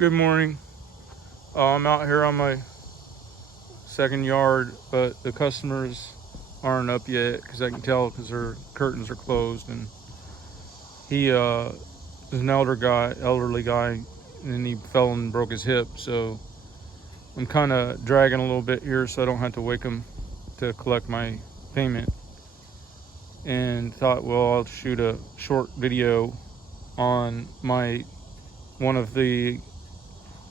Good morning. I'm out here on my second yard, but the customers aren't up yet because I can tell because their curtains are closed. And he is an elderly guy, and he fell and broke his hip. So I'm kind of dragging a little bit here so I don't have to wake him to collect my payment. And thought, well, I'll shoot a short video on one of the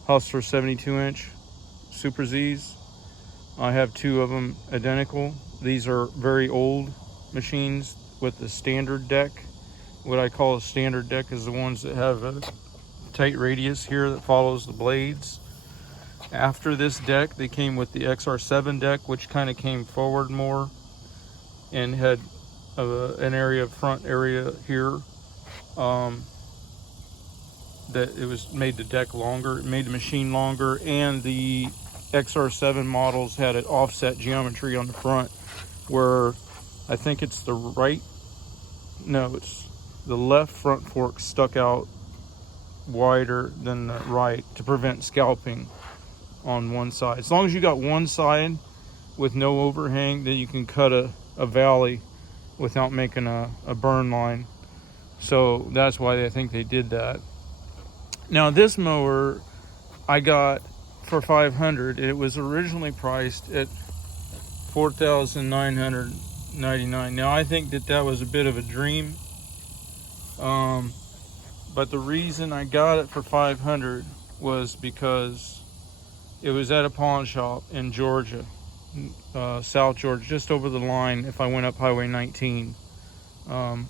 Hustler 72-inch Super Z's. I have two of them identical. These are very old machines with the standard deck. What I call a standard deck is the ones that have a tight radius here that follows the blades. After this deck, they came with the XR7 deck, which kind of came forward more and had an front area here. That it was made the deck longer, it made the machine longer, and the XR7 models had an offset geometry on the front where I think it's it's the left front fork stuck out wider than the right to prevent scalping on one side. As long as you got one side with no overhang, then you can cut a valley without making a burn line. So that's why I think they did that. Now this mower I got for $500. It was originally priced at $4,999. Now I think that was a bit of a dream, but the reason I got it for $500 was because it was at a pawn shop in Georgia, South Georgia, just over the line. If I went up Highway 19,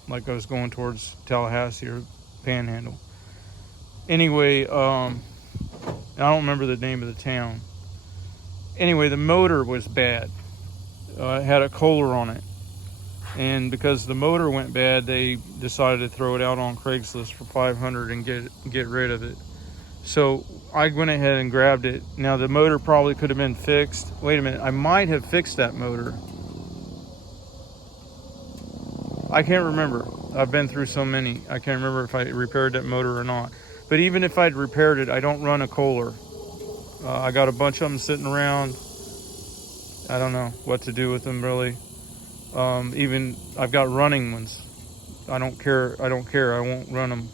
like I was going towards Tallahassee or Panhandle. Anyway, I don't remember the name of the town. Anyway, the motor was bad. It had a Kohler on it. And because the motor went bad, they decided to throw it out on Craigslist for $500 and get rid of it. So I went ahead and grabbed it. Now the motor probably could have been fixed. Wait a minute, I might have fixed that motor. I can't remember. I've been through so many. I can't remember if I repaired that motor or not. But even if I'd repaired it, I don't run a Kohler. I got a bunch of them sitting around. I don't know what to do with them, really. Even I've got running ones. I don't care. I won't run them.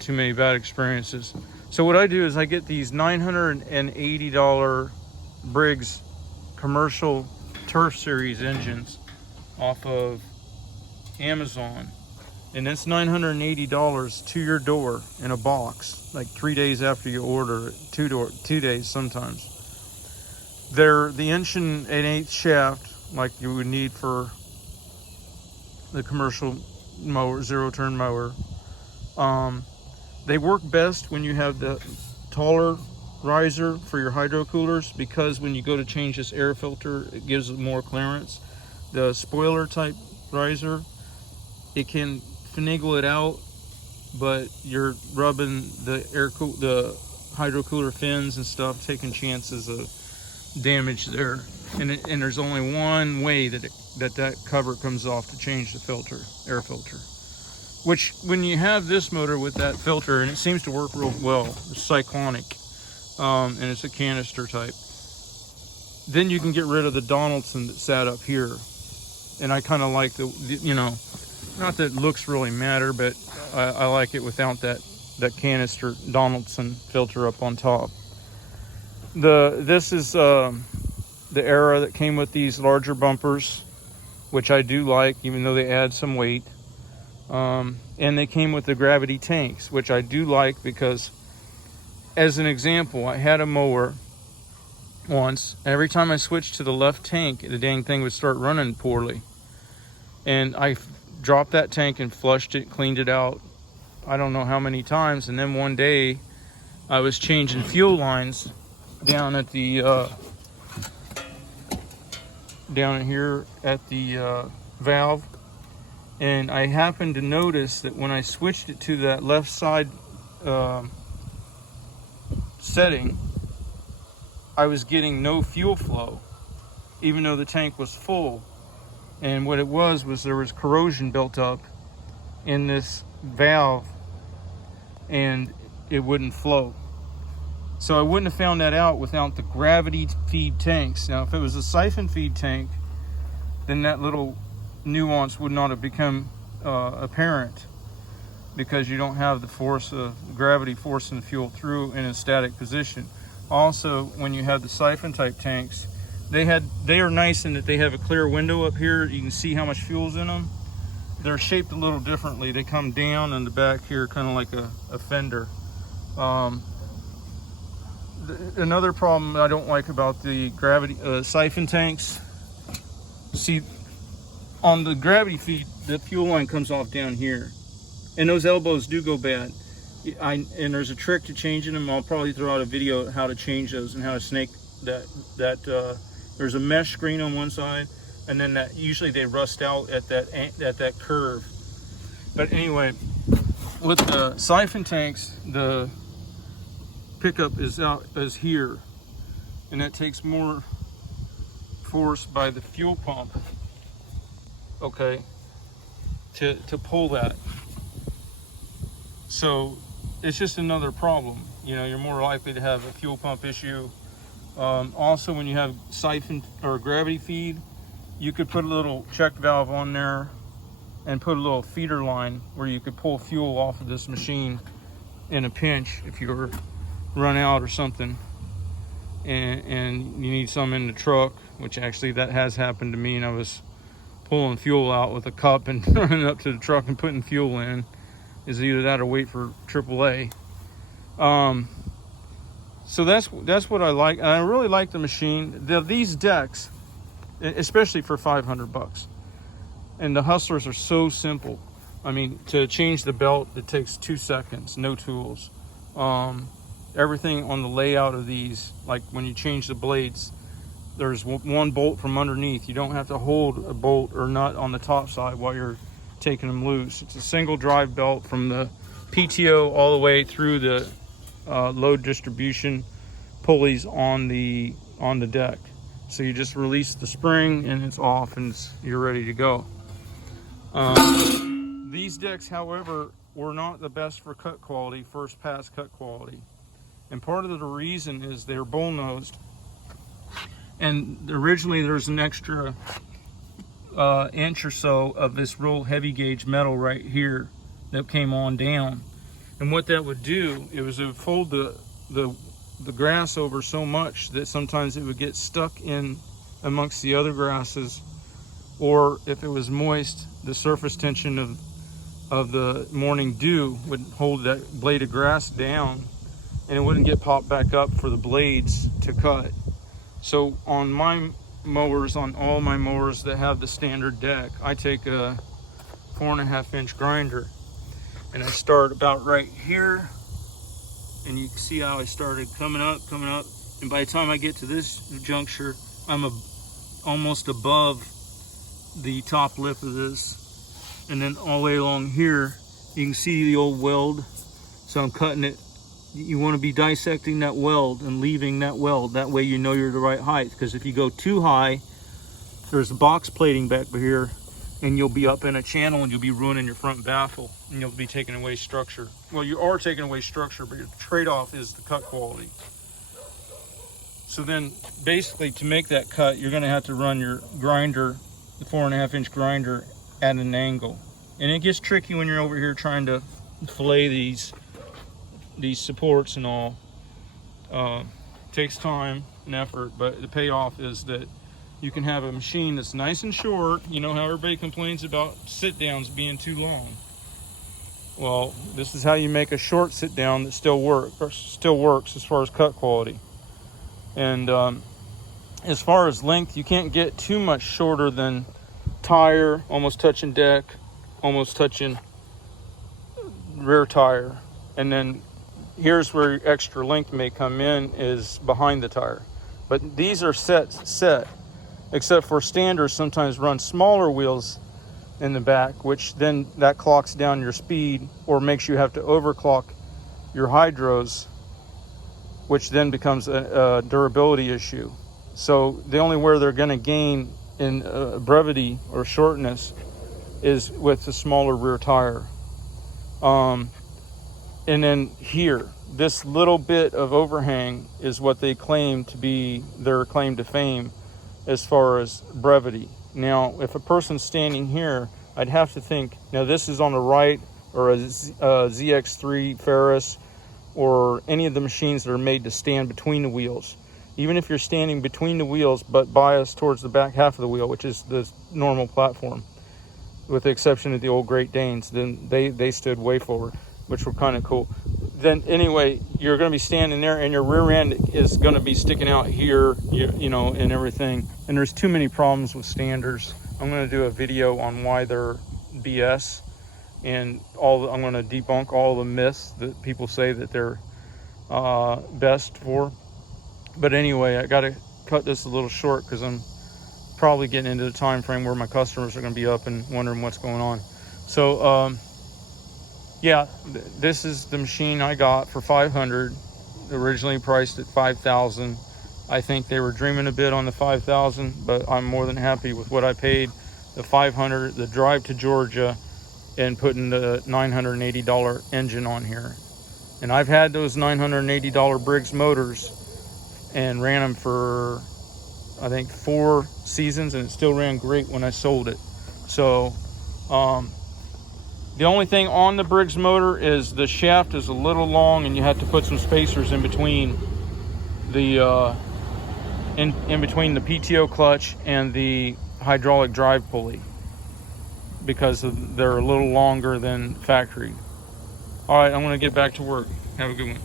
Too many bad experiences. So what I do is I get these $980 Briggs commercial Turf Series engines off of Amazon. And it's $980 to your door in a box, like 3 days after you order it, 2 days sometimes. They're the 1.8" shaft, like you would need for the commercial mower, zero-turn mower. They work best when you have the taller riser for your hydro coolers, because when you go to change this air filter, it gives it more clearance. The spoiler type riser, it can finagle it out, but you're rubbing the hydro cooler fins and stuff, taking chances of damage there. And there's only one way that cover comes off to change the air filter. Which, when you have this motor with that filter, and it seems to work real well, it's cyclonic, and it's a canister type, then you can get rid of the Donaldson that sat up here. And I kind of like not that looks really matter, but I like it without that canister Donaldson filter up on top. This is the era that came with these larger bumpers, which I do like, even though they add some weight. And they came with the gravity tanks, which I do like because, as an example, I had a mower once. Every time I switched to the left tank, the dang thing would start running poorly. And I dropped that tank and flushed it, cleaned it out, I don't know how many times. And then one day I was changing fuel lines down at the down here at the valve, and I happened to notice that when I switched it to that left side setting, I was getting no fuel flow, even though the tank was full. And what it was there was corrosion built up in this valve, and it wouldn't flow. So I wouldn't have found that out without the gravity feed tanks. Now, if it was a siphon feed tank, then that little nuance would not have become apparent, because you don't have the force of gravity forcing the fuel through in a static position. Also, when you have the siphon type tanks, they are nice in that they have a clear window up here. You can see how much fuel's in them. They're shaped a little differently. They come down in the back here, kind of like a fender. Another problem I don't like about the gravity siphon tanks, see, on the gravity feed, the fuel line comes off down here, and those elbows do go bad. And there's a trick to changing them. I'll probably throw out a video of how to change those and how to snake that. There's a mesh screen on one side, and then that usually they rust out at that curve. But anyway, with the siphon tanks, the pickup is here, and that takes more force by the fuel pump, okay, to pull that. So it's just another problem. You know, you're more likely to have a fuel pump issue. Also, when you have siphon or gravity feed, you could put a little check valve on there and put a little feeder line where you could pull fuel off of this machine in a pinch if you were run out or something, and you need some in the truck, which actually that has happened to me, and I was pulling fuel out with a cup and running up to the truck and putting fuel in. Is either that or wait for AAA. So that's what I like, and I really like the machine. These decks, especially for $500, and the Hustlers are so simple. I mean, to change the belt, it takes 2 seconds, no tools. Everything on the layout of these, like when you change the blades, there's one bolt from underneath. You don't have to hold a bolt or nut on the top side while you're taking them loose. It's a single drive belt from the PTO all the way through the load distribution pulleys on the deck. So you just release the spring and it's off, and you're ready to go. These decks, however, were not the best for cut quality, first pass cut quality. And part of the reason is they're bull-nosed. And originally there's an extra inch or so of this real heavy gauge metal right here that came on down. And what that would do, it would fold the grass over so much that sometimes it would get stuck in amongst the other grasses, or if it was moist, the surface tension of the morning dew would hold that blade of grass down, and it wouldn't get popped back up for the blades to cut. So on my mowers, on all my mowers that have the standard deck, I take a 4.5 inch grinder, and I start about right here, and you can see how I started coming up, and by the time I get to this juncture, I'm almost above the top lip of this. And then all the way along here, you can see the old weld. So I'm cutting it. You want to be dissecting that weld and leaving that weld. That way you know you're the right height. Because if you go too high, there's box plating back here, and you'll be up in a channel and you'll be ruining your front baffle, and you'll be taking away structure. Well, you are taking away structure, but your trade-off is the cut quality. So then basically to make that cut, you're going to have to run your grinder, the 4.5 inch grinder, at an angle. And it gets tricky when you're over here trying to fillet these supports and all. Takes time and effort, but the payoff is that you can have a machine that's nice and short. You know how everybody complains about sit downs being too long. Well, this is how you make a short sit down that still works as far as cut quality. And as far as length, you can't get too much shorter than tire, almost touching deck, almost touching rear tire. And then here's where extra length may come in, is behind the tire. But these are set, except for standards sometimes run smaller wheels in the back, which then that clocks down your speed or makes you have to overclock your hydros, which then becomes a durability issue. So the only where they're going to gain in brevity or shortness is with the smaller rear tire. And And then here, this little bit of overhang is what they claim to be their claim to fame as far as brevity. Now, if a person's standing here, I'd have to think, now this is on the right, or a ZX3 Ferris, or any of the machines that are made to stand between the wheels. Even if you're standing between the wheels but biased towards the back half of the wheel, which is the normal platform, with the exception of the old Great Danes, then they stood way forward, which were kind of cool. Then anyway, you're going to be standing there and your rear end is going to be sticking out here, you know, and everything. And there's too many problems with standers. I'm going to do a video on why they're BS, and I'm going to debunk all the myths that people say that they're best for. But anyway, I got to cut this a little short because I'm probably getting into the time frame where my customers are going to be up and wondering what's going on. So yeah, this is the machine I got for $500, originally priced at $5,000. I think they were dreaming a bit on the $5,000, but I'm more than happy with what I paid. The $500, the drive to Georgia, and putting the $980 engine on here. And I've had those $980 Briggs motors and ran them for, I think, 4 seasons, and it still ran great when I sold it. So the only thing on the Briggs motor is the shaft is a little long, and you have to put some spacers in between the in between the PTO clutch and the hydraulic drive pulley, because they're a little longer than factory. All right, I'm going to get back to work. Have a good one.